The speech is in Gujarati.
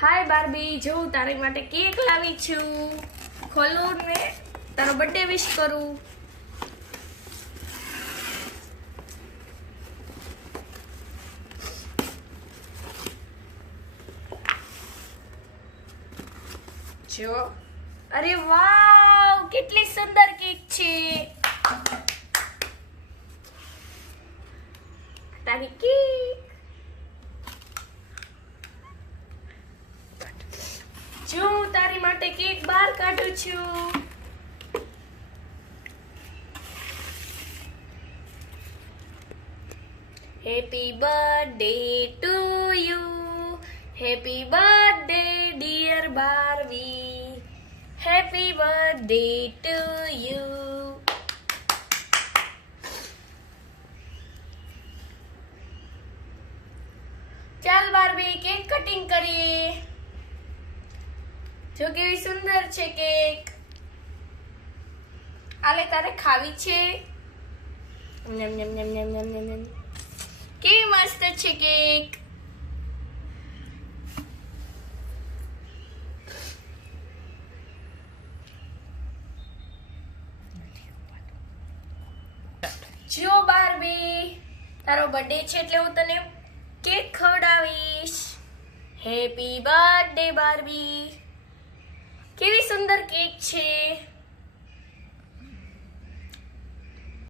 હાય બાર્બી, જો તારી માટે કેક લાવી છું. ખોલું ને તારો બર્થડે વિશ કરું. જો, અરે વાવ, કેટલી સુંદર કેક છે. તારી કેક. જો તારી માટે કેક બહાર કાઢું છું. Happy birthday to you. Happy birthday dear Barbie. Happy birthday to you. ચાલ બાર્બી, કેક કટિંગ કરીએ. જો કેવી સુંદર છે કેક. આલે તારે ખાવી છે? નમ નમ નમ નમ નમ નમ નમ. કેવી મસ્ત છે કેક. જો બાર્બી, તારો બર્થડે છે એટલે હું તને કેક ખવડાવીશ. Happy birthday Barbie. કેવી સુંદર કેક છે.